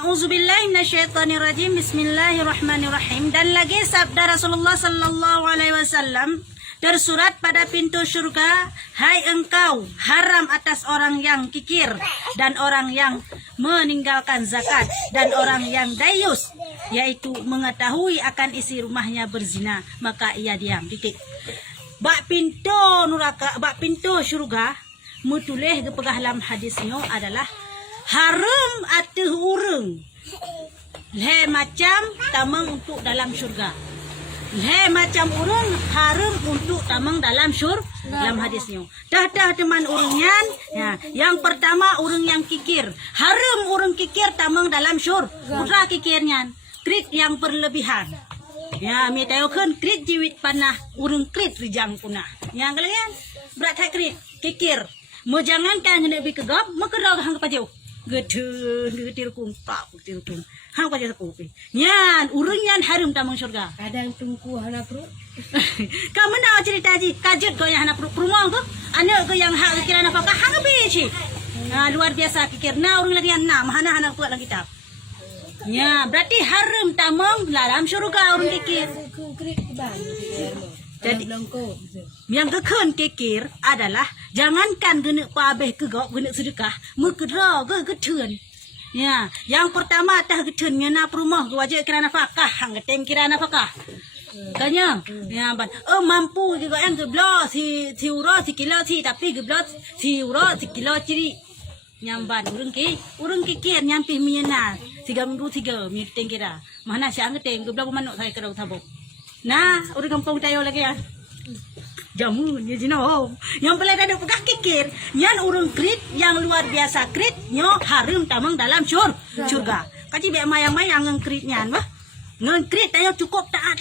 A'udzubillahi minasyaitonirrajim. Bismillahirrahmanirrahim. Dan lagi sabda Rasulullah sallallahu alaihi wasallam tersurat pada pintu surga, hai engkau, haram atas orang yang kikir dan orang yang meninggalkan zakat dan orang yang dayus, yaitu mengetahui akan isi rumahnya berzina, maka ia diam. Titik. Bak pintu neraka, bak pintu surga, mutuleh ke pegahlam hadisnya adalah haram atas urang. Le macam tamang untuk dalam surga. Le macam urang haram untuk tamang dalam dalam hadisnya. Dah teman urangnya. Ya, yang pertama urang yang kikir. Haram urang kikir tamang dalam surga kikirnya. Krit yang berlebihan. Ya, mi tahu kan krit jiwit panah urang krit rijang punah. Yang kalian berat krit kikir. Mau jangankan hendak pergi ke gap, mau kerau hang pajau. Getir kumpak, getir kum. Hang pajau sakupi. Nyan, urang nyan harum tamang surga. Kadang tungku hana perut. Kamu nak cerita ji, kajut kau yang hana perumah tu. Anak kau yang hak kira nafkah hang beci. Luar biasa kikir. Na urang lagi yang enam, hana buat lagi kitab. Ya, berarti harum tamang dalam surga urang kikir. Jadi yang kekun kikir adalah jangankan gena pabeh ke gok gena sedekah, mekera ke getun. Ya, yang pertama tah getun ngena perumah ke wajib kira nafkah, hang geteng kira nafkah. Kanya, ya ban. Mampu juga yang geblo si euro si kilo si tapi geblo si euro si kilo ciri. Nyamban urang kikir nyampi miena 3 minggu 3 mi geteng kira. Mana siang geteng geblo manuk saya kerau tabuk. Nah, orang kampung tayo lagi ya. Jamu ni jino. Yang pelai ada pegah kikir, nyan urang krit yang luar biasa krit nyo harum tamang dalam surga. Kaji be mayang-mayang ngang krit nyan bah. Ngang krit tayo cukup taat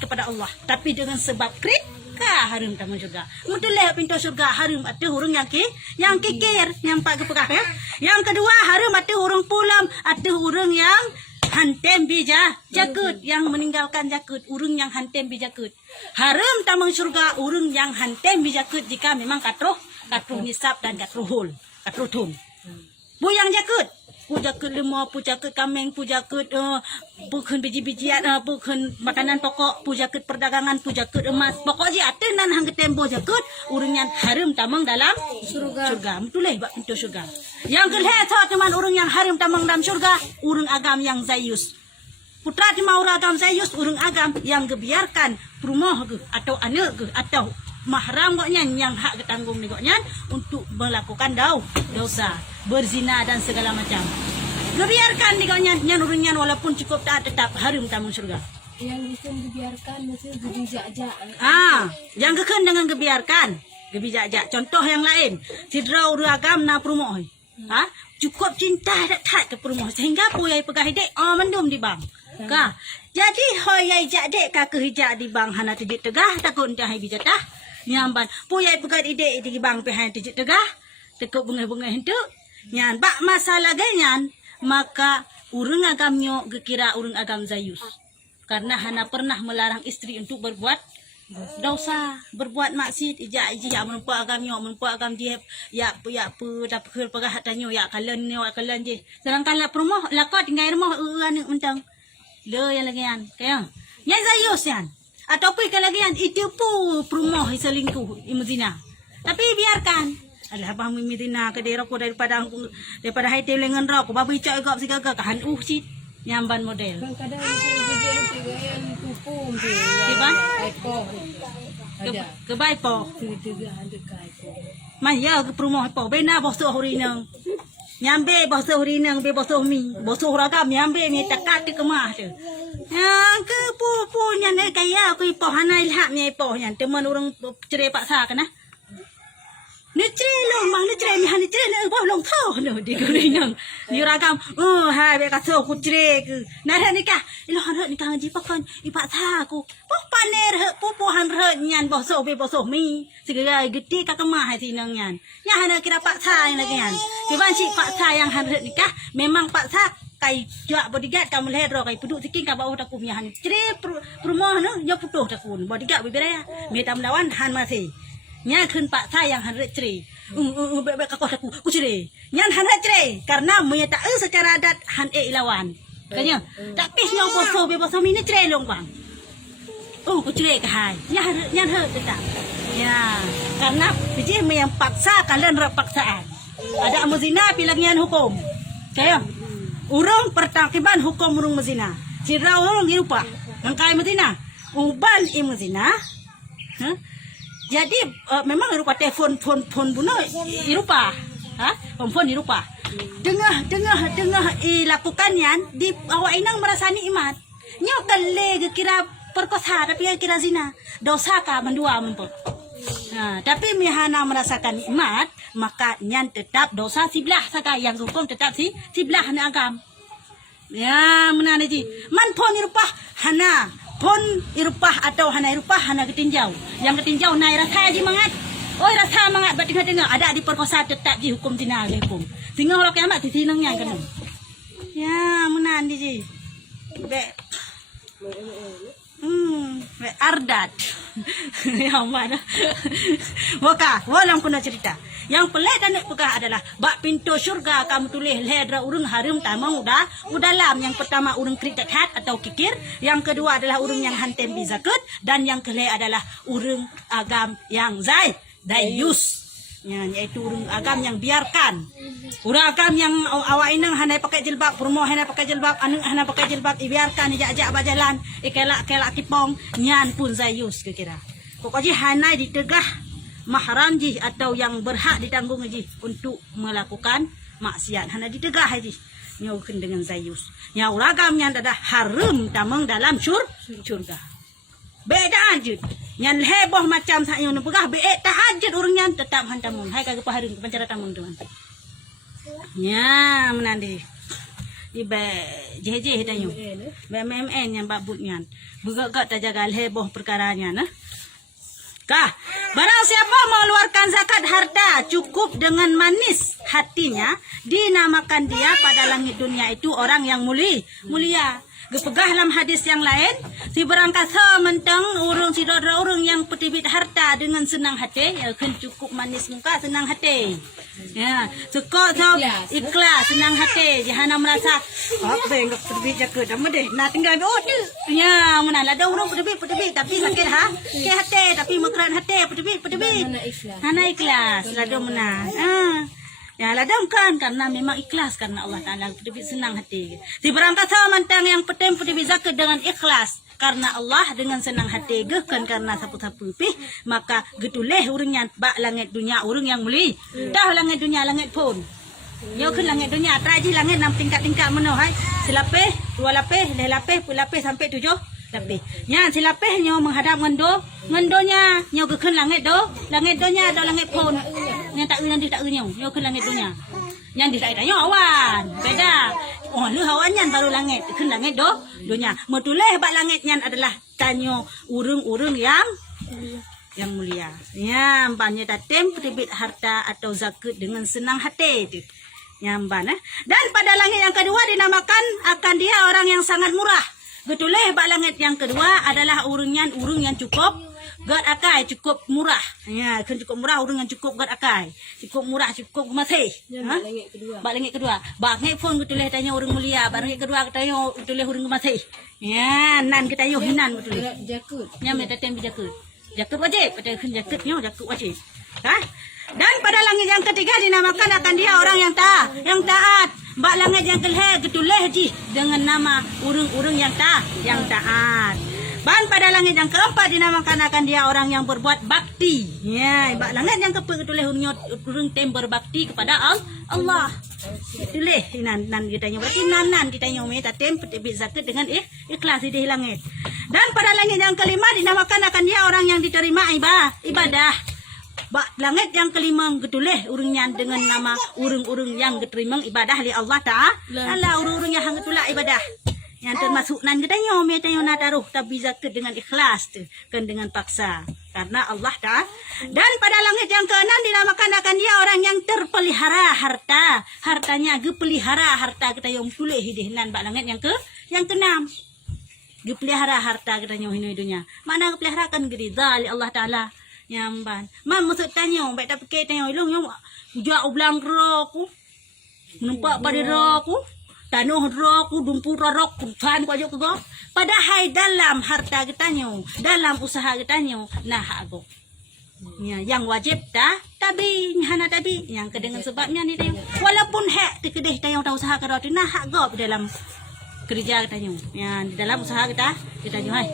kepada Allah. Tapi dengan sebab krit ka harum tamang surga. Mutul leh pintu surga harum atuh urang yang kikir, yang pak pegah ya. Yang kedua harum atuh urang pulam, atuh urang yang hantem bija jakut, yang meninggalkan jakut, urang yang hantem bijakut. Haram tamang surga urang yang hantem bijakut jika memang katruh nisab dan katruh hul, katruh tum. Bu yang jakut, pu jakut lemah, pu jakut kameng, pu jakut bukan biji-bijian, bukan makanan pokok, pu jakut perdagangan, pu jakut emas. Pokok je atenan hang ketembo jakut, urang yang haram tamang dalam surga. Betul bak pintu surga. Yang kedua teman urang yang haram tamang dalam surga, urang agam yang zayus. Putra cuma urang agam zayus, urang agam yang gebiarkan perumah ke atau anak ke atau mahram goknya yang hak ketanggung ni goknya untuk melakukan dosa, berzina dan segala macam. Gebiarkan ni goknya nyan urangnya walaupun cukup taat tetap haram tamang surga. Yang bisa dibiarkan mesti gebijak-jak. Yang keken dengan gebiarkan, gebijak-jak. Contoh yang lain, sidra urang agam na perumah. Cukup cinta tak ke perumah sehingga puyai pegah dek mendum di bang. Jadi hoyai jak dek ka ke hijak di bang hana tejit tegah takut dah bijatah. Nyamban puyai pegah dek di bang pe han tejit tegah. Tekuk bunga-bunga hentu. Nyan bak masalah ganyan maka urang agamnyo gekira urang agam zayus. Karena hana pernah melarang istri untuk berbuat dosa, berbuat maksiat, ija menumpu agamnya, menumpu agam dia, ya dapat pegah hatanyo, ya kalian je. Sedangkan la perumah, lakot tinggal rumah anu mentang. Le yang lagian, kaya. Yang zayus yan. Atau apa yang lagian, itu pun perumah selingkuh, imuzina. Tapi biarkan. Alah bang mimidina ke daerah ko daripada hai telengan rok, babi cak gap sigaga kahan sit. Nyamban model. Kadang-kadang saya juga yang tupung tu. Tiba? Ada. Kebai po. Tiga ada kai po. Maya ke perumah po. Bena bosoh hurinang. Nyambe bosoh hurinang, be bosoh mi. Bosoh ragam nyambe mi takat ke kemah tu. Yang ke pu nyan kaya aku po hanai lhap nyai po nyan. Teman orang cerai paksa kana. Necre long mang necre mi han necre ne bo long thau no di gurinang ni ragam ha be ka so ku cre ke na ha nikah ilo han nikah ngaji pakan ipak tha aku po paner po han nyan bo so be bo so mi segera gede ka kemah hati nang nyan nya han kira pak tha yang lagi nyan di ban si pak tha yang han nikah memang pak tha kai jak bodyguard kamu leher ro kai puduk tiking ka bawah taku mi han cre rumah no nya putuh takun bodyguard be bere me tam lawan han masih Nyan kun pak ta yang han ceri. Bek kakos aku ceri. Nyan han ceri karena menyata secara adat han ilawan. Kanya. Tapi nyong poso be poso mini ceri long bang. Ku ceri ke hai. Nyan tetap. Ya, karena biji yang paksa kalian paksaan. Ada muzina bilangnya hukum. Kaya. Urang pertakiban hukum urang muzina. Sira urang dirupa. Ngkai muzina. Uban muzina. Jadi memang irupa telepon bunuh irupa. Phone irupa. Dengah ilakukannya di awak inang merasa nikmat. Nyo kale kira perkosa tapi kira zina. Dosa ka mendua mempot. Tapi mihana merasakan nikmat, maka nyan tetap dosa sebelah saka yang hukum tetap sebelah na agam. Ya, menana ji. Man pon irupah hana, pon irupah atau hana irupah hana ketinjau. Yang ketinjau nai rasa ji mangat. Oi rasa mangat bat tengah ada di perkosa tetap ji hukum zina hukum. Sehingga kalau kiamat di sinangnya kan. Ya, menana ji. Be Ardat. Yang mana? Waka, walang kuna cerita. Yang pelik dan pegah adalah bak pintu syurga kamu tulis ledra urung harum tamang udah lam. Yang pertama urung kritik hat atau kikir, yang kedua adalah urung yang hantem bizakut, dan yang kelima adalah urung agam yang dayus. Yaitu urung agam yang biarkan. Urang agam yang awak inang hanai pakai jilbab, perumoh hanai pakai jilbab, anung hanai pakai jilbab, biarkan ijak-ijak bajalan, kelak kipong, nyan pun zayus kira. Pokoknya hanai ditegah mahram ji atau yang berhak ditanggung ji untuk melakukan maksiat. Hanai ditegah ji. Nyaukeun dengan zayus. Nya uragam yang ada harum tamang dalam surga. Beda anjut. Nyan heboh macam saya nu pegah be tahajud urang nyan tetap hantamun. Hai kagak pahareun ke pancara tamun tuan. Ya, menandi. Ibe jeje tanyo. BMN yang babut nyan. Buka tak jaga heboh perkaranya nah. Kah, barang siapa mengeluarkan zakat harta cukup dengan manis hatinya, dinamakan dia pada langit dunia itu orang yang mulia. Gepegah dalam hadis yang lain, si berangkat mentang urung si dodra urung yang petibit harta dengan senang hati, ya kan cukup manis muka senang hati. Ya, suka ikhlas senang hati, jangan merasa apa yang petibit jaga dah deh. Nak tinggal ya, mana ada urung petibit tapi sakit ke hati tapi mekran hati petibit. Hana ikhlas, lada mana. Ya ladang kan karena memang ikhlas karena Allah Ta'ala petibit senang hati. Si berangkat mantang yang petibit zakat dengan ikhlas karena Allah dengan senang hati kan karena sapu-sapu pih maka getuleh urangnya bak langit dunia urang yang muli. Dah langit dunia langit pun. Yo ke langit dunia traji langit 6 tingkat-tingkat meno hai. Silapeh, 2 lapeh, 10 lapeh, 10 lapeh sampai 7 lapeh. Nya silapeh nyo menghadap ngendonya nyo ke langit do nya do langit pun. Yang tak nyo ke langit dunia. Yang di nyo awan. Beda. Oh, lu hawannya baru langit. Ke langit dunia. Metuleh bak langitnya adalah tanyo urung-urung yang mulia. Ya, banyak tatem petibit harta atau zakat dengan senang hati itu. Nyamban Dan pada langit yang kedua dinamakan akan dia orang yang sangat murah. Betuleh bak langit yang kedua adalah urung yang cukup gad akai, cukup murah. Ya, kan cukup murah urung yang cukup gad akai. Cukup murah, cukup masih. Bak langit kedua. Bak langit pun betuleh tanya urung mulia, bak langit kedua tanya betuleh urung masih. Ya, nan kita yo hinan betuleh. Jakut. Nya meta tem jakut. Jakut wajib, pada kan jakutnya jakut wajib. Dan pada langit yang ketiga dinamakan akan dia orang yang taat. Bak langit yang kelih getuleh ji dengan nama urung-urung yang taat. Dan pada langit yang keempat dinamakan akan dia orang yang berbuat bakti. Ya, bak langit yang keempat getuleh urung tem berbakti kepada Allah. Getuleh nan kitanya berarti nan kitanya minta tem petibit zakat dengan ikhlas di langit. Dan pada langit yang kelima dinamakan akan dia orang yang diterima ibadah. Bak langit yang kelima getuleh urungnya dengan nama urung-urung yang diterima ibadah oleh Allah Ta'ala. Urung-urung yang getulak ibadah. Yang termasuk nan getanya metanya nataruh tapi zakat dengan ikhlas kan dengan paksa karena Allah Ta'ala. Dan pada langit yang keenam dinamakan akan dia orang yang terpelihara harta. Hartanya gepelihara harta kita yang tuleh hidihnan bak langit yang keenam. Gepelihara harta kita yang hidup dunia. Mana gepelihara kan geridha oleh Allah Ta'ala. Nyamban. Man masuk tanya, baik tak fikir tanya ilung yang jak ulang roku. Nampak pada roku. Tanuh roku, dumpur rok, kan ko ajo ko. Padahal dalam harta kita nyo, dalam usaha kita nyo, nah aku. Ya, yang wajib dah, tapi hana tapi yang kedengan sebabnya ni tayo. Walaupun hak ti kedeh tayo ta usaha kada tu nah hak gop dalam kerja kita nyo. Ya, di dalam usaha kita nyo hai.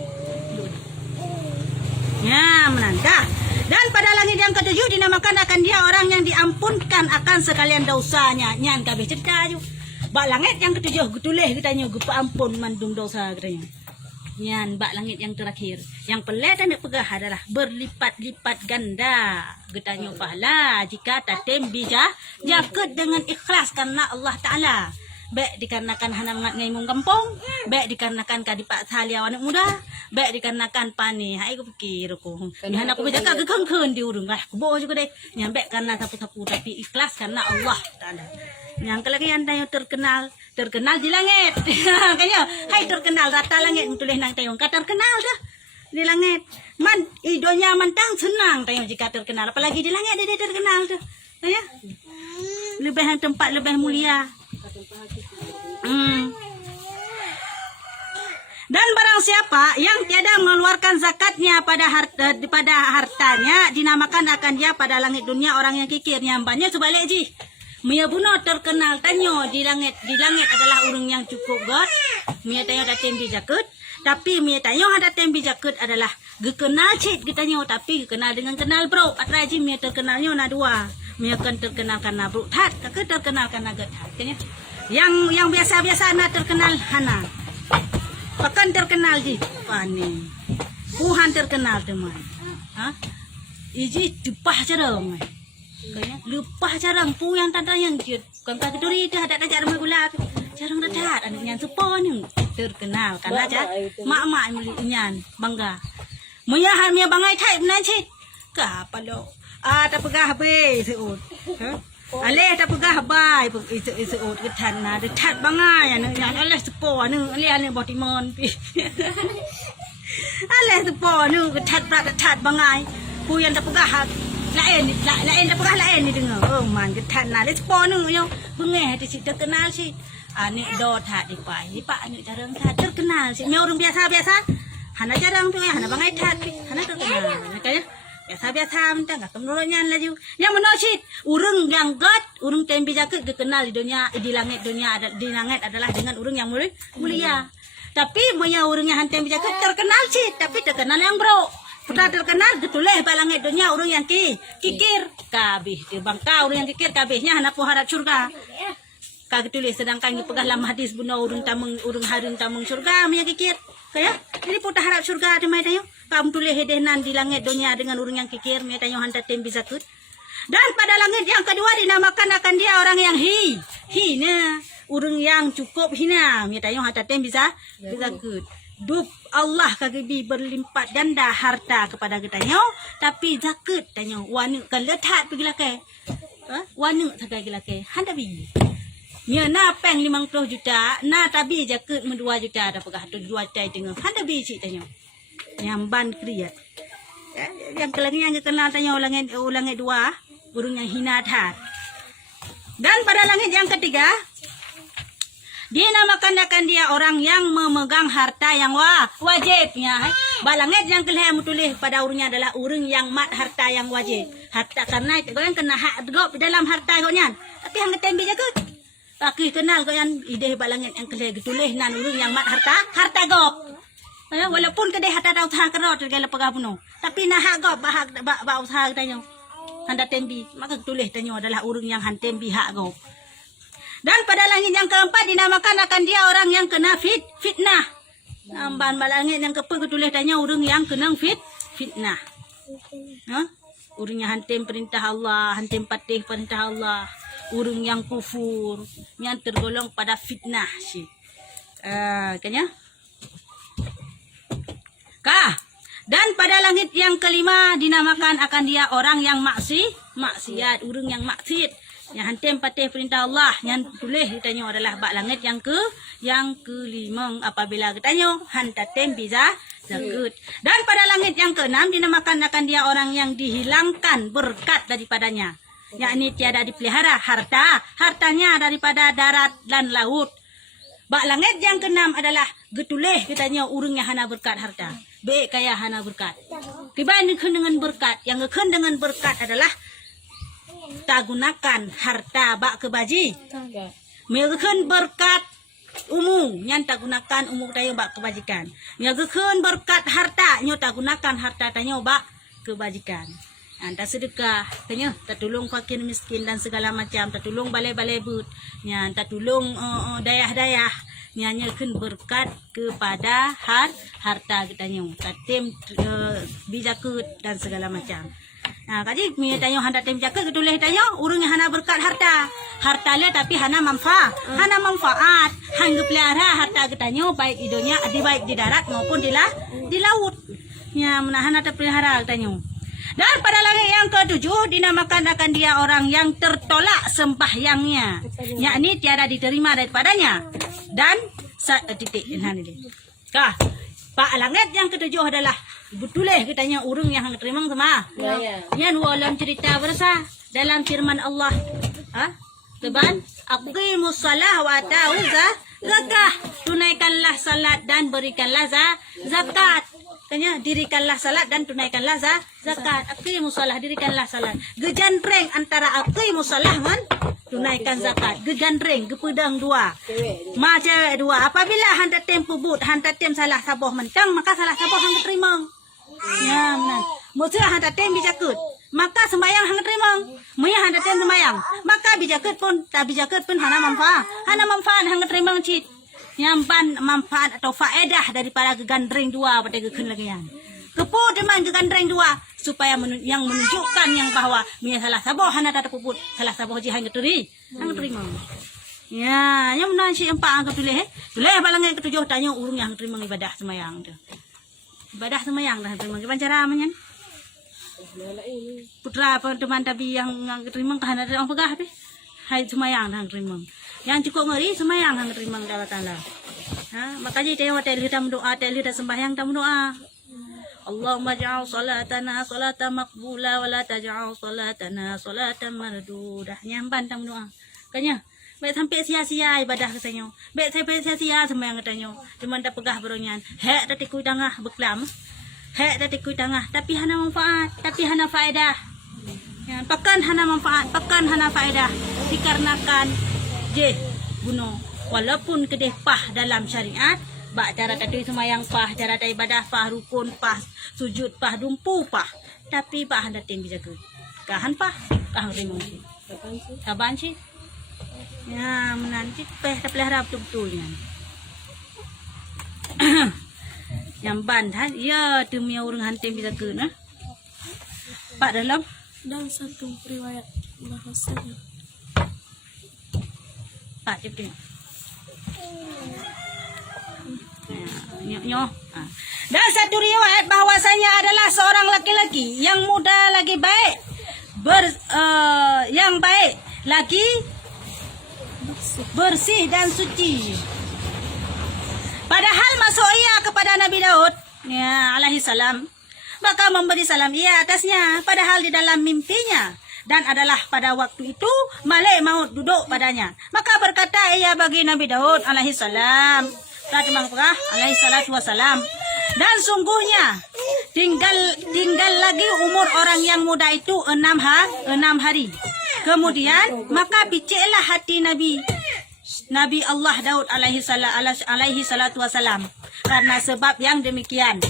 Ya, menanda. Dan pada langit yang ketujuh dinamakan akan dia orang yang diampunkan akan sekalian dosanya. Nyan kabeh cerita ju. Bak langit yang ketujuh getuleh katanya gupa ampun mandung dosa katanya. Nyan bak langit yang terakhir. Yang pelet dan pegah adalah berlipat-lipat ganda katanya pahala jika tatem bija jaket dengan ikhlas karena Allah Taala. Baik dikarenakan hana ngai mung kampung, baik dikarenakan kadipak salia anak muda, baik dikarenakan pani. Hai aku fikir aku. Ni hana aku berjaga kekeun di urung lah. Kubo juga deh. Nyampe karena sapu-sapu tapi ikhlas karena Allah Taala. Yang kelakian tayo terkenal di langit. Kanya, hai terkenal rata langit tulis nang tayo. Ka terkenal dah di langit. Man idonya mantang senang tayo jika terkenal. Apalagi di langit dia terkenal tu. Ya. Lebih tempat lebih mulia. Dan barang siapa yang tiada mengeluarkan zakatnya pada hartanya dinamakan akan dia pada langit dunia orang yang kikir. Nyambanya sebalik ji. Mia buno terkenal tanyo di langit adalah urang yang cukup god. Mia tanyo ada tembi jakut, tapi mia tanyo ada tembi jakut adalah gekenal cit getanyo tapi kenal dengan kenal bro. Atraji mia terkenalnya na dua. Mia kan terkenal karena bro tat, tak terkenal karena get tat. Kanya yang biasa-biasa na terkenal hana. Pakan terkenal ji pani. Puhan terkenal teman. Ha? Iji tupah jarang. Kaya lupa jarang pu yang tanda yang dia kan kaki duri dah ada cara magula jarang dadat anaknya supon terkenal karena aja mak-mak nyan bangga muyahan mia bangai thai benan ci ka palo ta pegah be seut ale ta pegah bai seut ketan na detat bangai anaknya ale supon ale botimon pi ale supon ketat detat bangai pu yang ta pegah lain dah pernah lain ni dengar. Oh man ketan na le seponu yo. Bengeh ti terkenal si. Anik do tak dipai. Pak anik jarang tak terkenal si. Me orang biasa-biasa. Hana jarang tu ya, hana bangai tat pi. Hana terkenal. Kaya biasa-biasa mentang kemnolonyan laju. Yang menosit urang yang god, urang tembi jaket dikenal di dunia di langit adalah dengan urang yang mulia. Tapi moya urang yang tembi jaket terkenal si, tapi terkenal yang bro. Sudah terkenal getuleh balangit dunia urang yang kikir kabeh di bangka urang yang kikir kabehnya hana po harap surga. Ka getuleh sedangkan pegah dalam hadis bunuh urang harin tamung surga mia kikir. Kaya ini putah harap surga di mai tayo. Kam tuleh hedenan di langit dunia dengan urang yang kikir mia tayo handa tem bisa kut. Dan pada langit yang kedua dinamakan akan dia orang yang hina. Urang yang cukup hina mia tayo handa tem bisa kut. Dup Allah kagebi berlipat ganda harta kepada kita nyo tapi zakat tanyo wanu kan letat pergi lakai wanu sagai lakai handa bi mia na peng 50 juta na tabi zakat 2 juta dah pegah 2 juta tengah handa bi cik tanyo yang ban kriat yang kelangi yang kenal tanyo langit dua burung yang hina tat. Dan pada langit yang ketiga dinamakan akan dia orang yang memegang harta yang wajibnya. Balangit yang kelihatan tulis pada urungnya adalah urung yang mat harta yang wajib. Harta karena itu yang kena hak gop dalam harta gonya. Tapi hang tembi jaga. Taki kenal goyan ide balangit yang kelihatan tulis nan urung yang mat harta gop. Walaupun kedai harta dah usaha kerot segala pegah puno. Tapi nah hak gop ba usaha tanyo. Handa tembi maka tulis tanyo adalah urung yang han tembi hak gop. Dan pada langit yang keempat dinamakan akan dia orang yang kena fitnah. Amban balangit yang keempat tulis tanya orang yang kena fitnah. Orang yang hantem perintah Allah, hantem patih perintah Allah. Orang yang kufur, yang tergolong pada fitnah sih. Kayaknya. Dan pada langit yang kelima dinamakan akan dia orang yang maksiat, orang yang maksiat. Yang hantem patih perintah Allah yang tulis ditanya adalah bak langit yang kelima apabila ditanya hantatem bisa zakut. Dan pada langit yang keenam dinamakan akan dia orang yang dihilangkan berkat daripadanya, yakni tiada dipelihara hartanya daripada darat dan laut. Bak langit yang keenam adalah getuleh katanya urang yang hana berkat harta. Baik kaya hana berkat. Dibandingkan dengan berkat, yang keun dengan berkat adalah tak gunakan harta bak kebaji. Mereka berkat umum yang tak gunakan umum tayo bak kebajikan. Yang keun berkat harta nyo tak gunakan harta tayo bak kebajikan. Anta sedekah, tanya tak tolong fakir miskin dan segala macam, tak tolong balai-balai but, yang tak tolong dayah-dayah, yang keun berkat kepada harta kita nyo, tatim bijakut dan segala macam. Nah, kaji mi tayo handa tem jaket ketuleh tayo urang yang hana berkat harta le tapi hana manfaat hang pelihara harta getanyo baik di dunia baik di darat maupun di laut nya menahan atau pelihara getanyo. Dan pada langit yang ketujuh dinamakan akan dia orang yang tertolak sembahyangnya, yakni tiada diterima daripadanya. Dan titik ini kah Pak langit yang ketujuh adalah betuleh katanya urang yang hang terima sama. Yan walam cerita bersa dalam firman Allah. Teban, aqimus shalah wa atau zakah. Tunaikanlah salat dan berikanlah zakat. Tanya dirikanlah salat dan tunaikanlah zakat. Aqimus shalah dirikanlah salat. Gejandreng antara aqimus shalah ngan tunaikan zakat. Gegandreng gepedang dua. Ma cewek dua. Apabila handa tempo but, handa tem salah saboh mentang, maka salah saboh hang terima. Ya, benar. Maksudnya handa tem bijakut, maka sembayang hang terima. Muya handa tem sembayang, maka bijakut pun tak bijakut pun hana manfaat. Hana manfaat hang terima cit. Yang ban manfaat atau faedah daripada gegandreng dua pada gekun lagi yang. Kepu teman gegandreng dua supaya yang menunjukkan yang bahwa mia salah saboh hana tak puput, salah saboh ji hang terima. Ya, yang menan si empat ang ketuleh. Tuleh balang yang ketujuh tanya urang yang terima ibadah semayang tu. Ibadah semayang dah terima. Gimana cara menyan? Putra teman tabi yang terima kahana orang pegah be. Hai semayang dah terima. Yang cukup ngeri semayang hang terima Allah Taala. Makanya dia hotel kita doa, hotel kita sembahyang kita doa. Allahumma ja'al salatana salatan maqbula wa la taj'al salatana salatan mardudah. Nyamban tam doa. Kanya, baik sampai sia-sia ibadah katanya. Baik sampai sia-sia sembahyang katanya. Cuma dak pegah beronyan. Hek dak tikui tangah beklam. Hek dak tikui tangah tapi hana manfaat, tapi hana faedah. Ya, pekan hana manfaat, pekan hana faedah dikarenakan bunuh walaupun kedeh pah dalam syariat bak cara tadi semayang pah, cara tadi ibadah pah, rukun pah, sujud pah, dumpu pah, tapi pah hendak tim bisa ke kahan pah kahang rimong si kaban si ya menanti peh terpelihara betul-betulnya yang bantan ya demi orang hantim bisa ke nah pak dalam Dan satu riwayat bahasanya Pak cipta. Dan satu riwayat bahwasanya adalah seorang laki-laki yang muda lagi baik, yang baik lagi bersih dan suci. Padahal masuk ia kepada Nabi Daud, ya alaihi salam, maka memberi salam ia atasnya. Padahal di dalam mimpinya. Dan adalah pada waktu itu malaikat maut duduk padanya. Maka berkata ia bagi Nabi Daud alaihi salam, alaihi salatu wasalam, dan sungguhnya tinggal lagi umur orang yang muda itu 6 hari. Kemudian maka piciklah hati Nabi Allah Daud alaihi salatu wasalam karena sebab yang demikian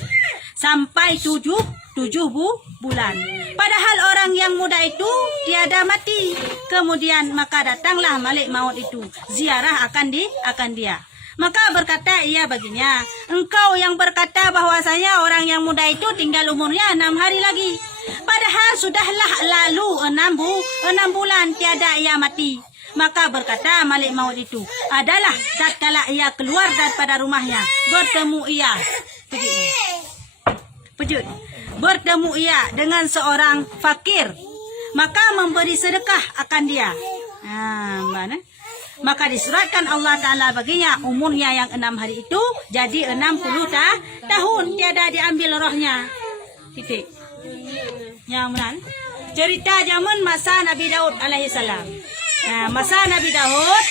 sampai 7 bulan. Padahal orang yang muda itu tiada mati. Kemudian maka datanglah malaikat maut itu ziarah akan dia. Maka berkata ia baginya, engkau yang berkata bahwasanya orang yang muda itu tinggal umurnya 6 hari lagi. Padahal sudahlah lalu 6 bulan tiada ia mati. Maka berkata malaikat maut itu adalah tatkala ia keluar daripada rumahnya bertemu ia. Bertemu ia dengan seorang fakir, maka memberi sedekah akan dia. Mana? Maka disuratkan Allah Ta'ala baginya umurnya yang 6 hari itu jadi 60 tahun tiada diambil rohnya. Titik. Yang benar. Cerita zaman masa Nabi Daud alaihissalam. Masa Nabi Daud,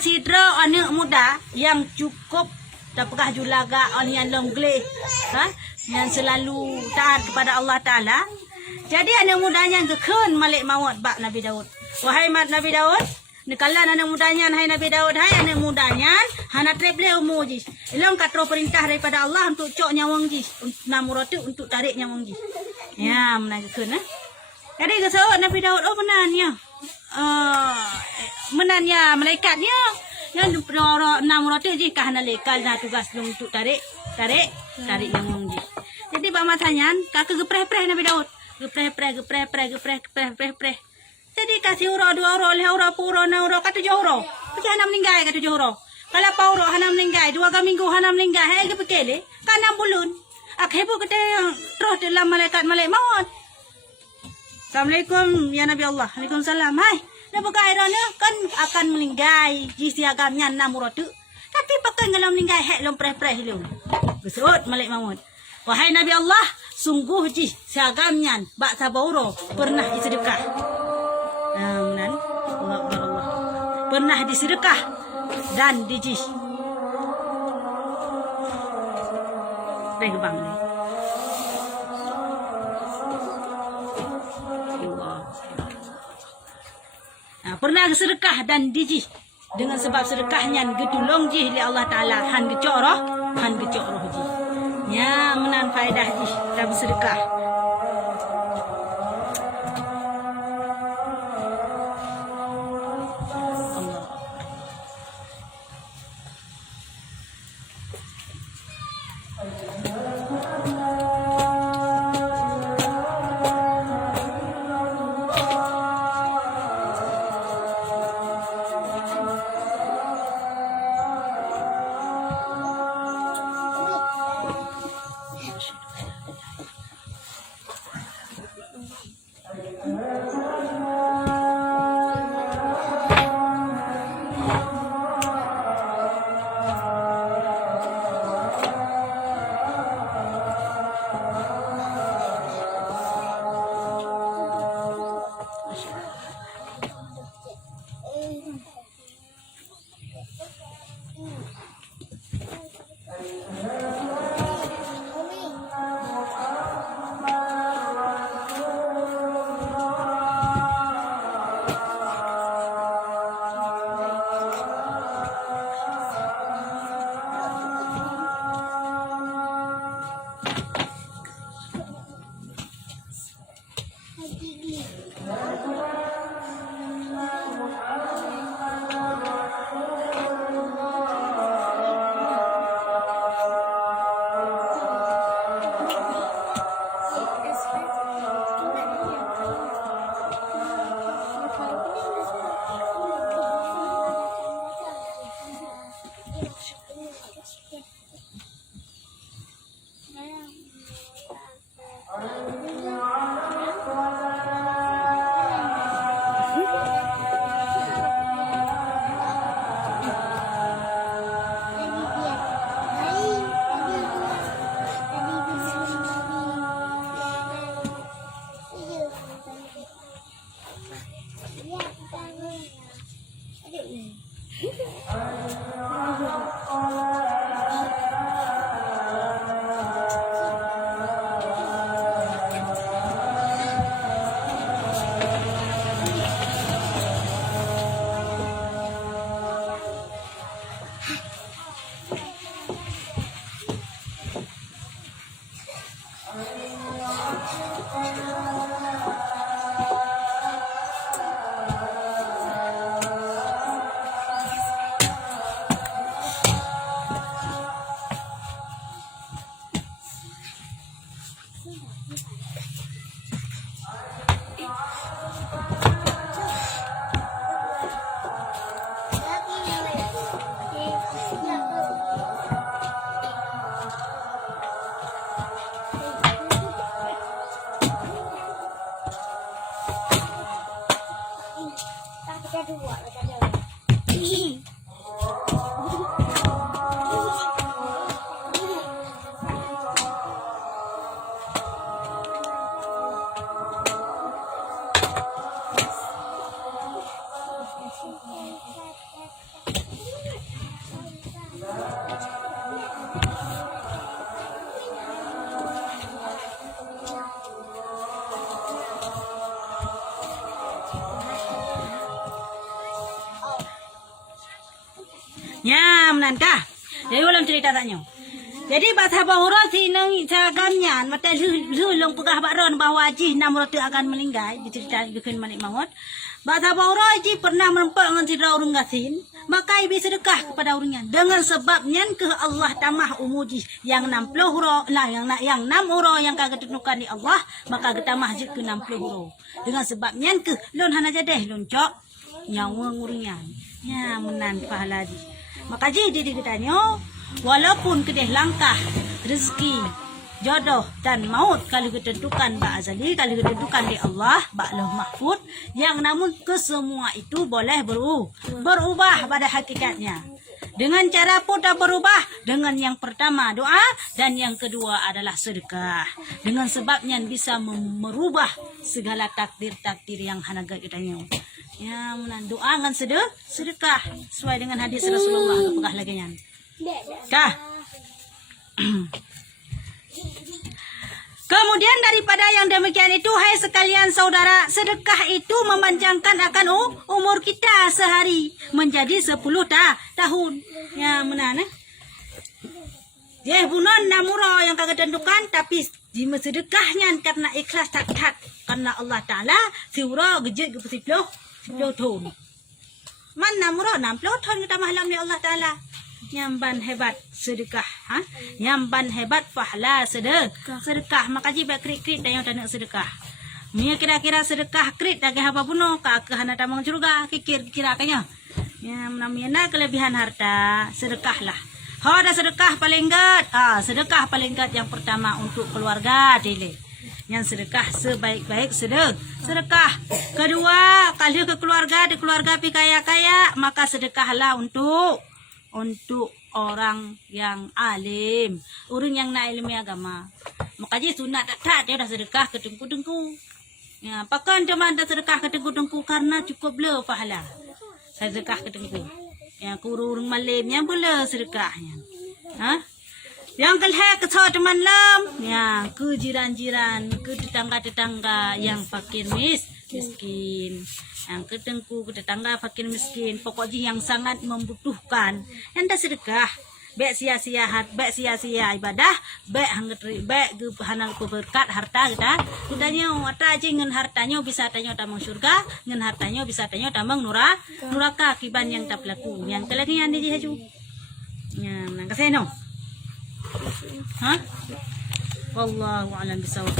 sidra anak muda yang cukup dapatlah julaga orang yang longleh, yang selalu taat kepada Allah Ta'ala. Jadi anak mudanya kekun malik maut bak Nabi Daud. Wahai Nabi Daud, nekalan anak mudanya, hai Nabi Daud, hai anak mudanya, hana treble umur jis. Ilong katro perintah daripada Allah untuk cok nyawang jis, namuratu untuk tarik nyawang jis. Ya, menakutkan. Jadi kesawat Nabi Daud, oh menanya, menanya malaikatnya, yang namuratu jis kahana lekal na tugas untuk tarik nyawang jis. Jadi pak matanya, kakak gepreh-preh Nabi Daud, gepreh. Jadi kasih euro 2 euro 5 euro 10 euro 6 euro kata 7 euro. Kasi hana meninggal kata 7 euro. Kalau pa euro hana meninggal 2 minggu hana meninggal hai ke pekele kan 6 bulan. Akhebo kata terus dalam malaikat maut. Assalamualaikum ya Nabi Allah. Waalaikumsalam. Hai, nak airana kan akan meninggal jisi agamnya 6 euro tu. Tapi pakai ngalam meninggal hai lom preh-preh lu. Besut malaikat maut. Wahai Nabi Allah, sungguh ji siagamnya bak saboro pernah disedekah. Allah pernah disedekah dan dijih. Bang ni. Pernah sedekah dan dijih dengan sebab sedekahnya getulong jih li Allah Taala han gecok roh jih. Ya menan faedah jih dalam sedekah. menankah. Jadi ulang cerita taknya. Jadi bahasa bahura si nang cagamnya mata long pegah bakron bahwa Haji Namrud akan meninggal dicerita bikin malik maut. Bahasa bahura Haji pernah merempak dengan sidra urung gasin, maka ibu sedekah kepada urungnya dengan sebabnya ke Allah tamah umuji yang 60 huruf lah yang 6 huruf yang kagak ditentukan di Allah maka getamah je ke 60 huruf. Dengan sebabnya ke lon hana jadeh lon cok nyawa ngurungnya. Ya menan pahala di. Maka jadi ditanya walaupun kedeh langkah rezeki jodoh dan maut kalau ditentukan ba azali kalau ditentukan di Allah ba lauh mahfuz yang namun kesemua itu boleh berubah pada hakikatnya dengan cara pula berubah dengan yang pertama doa dan yang kedua adalah sedekah dengan sebabnya bisa merubah segala takdir-takdir yang hanaga kitanya ya menan doa ngan sedekah sesuai dengan hadis Rasulullah kepegah lagi nya kah. Kemudian daripada yang demikian itu, hai sekalian saudara, sedekah itu memanjangkan akan umur kita sehari menjadi 10 tahun. Ya menana. Dia bunon namuro yang kagak tentukan tapi di sedekahnya karena ikhlas tak karena Allah Taala siura gejek ke 10 tahun. Man namuro 60 tahun kita mahlam ni Allah Taala. Nyamban hebat sedekah, nyamban hebat pahala sedekah. Maka jiba krit dan yang tanah sedekah. Mia kira-kira sedekah krit lagi apa puno ka hana tamang surga kira kanya. Ya namanya kelebihan harta sedekahlah. Ada sedekah paling gat. Sedekah paling gat yang pertama untuk keluarga dile. Yang sedekah sebaik-baik sedekah. Kedua, kalau ke keluarga di keluarga pi kaya-kaya maka sedekahlah untuk orang yang alim, orang yang nak ilmu agama. Makanya sunat tak dia dah sedekah ke dengku-dengku. Ya, pakan cuma dah sedekah ke dengku-dengku karena cukup le pahala. Sedekah ke dengku. Ya, kurung malimnya boleh sedekahnya. Yang kelihatan ke teman lam, ya, ke jiran-jiran, ke tetangga-tetangga yang fakir miskin. Yang ketengku ke tetangga fakir miskin pokoknya yang sangat membutuhkan yang dah sedekah baik sia-sia ibadah baik hanal berkat harta kita nyo ata aja ngen hartanya bisa tanya tamang surga ngen hartanya bisa tanya tamang neraka akibat yang tak pelaku yang kelagi yang di haju ya nang kaseno wallahu a'lam bisawab.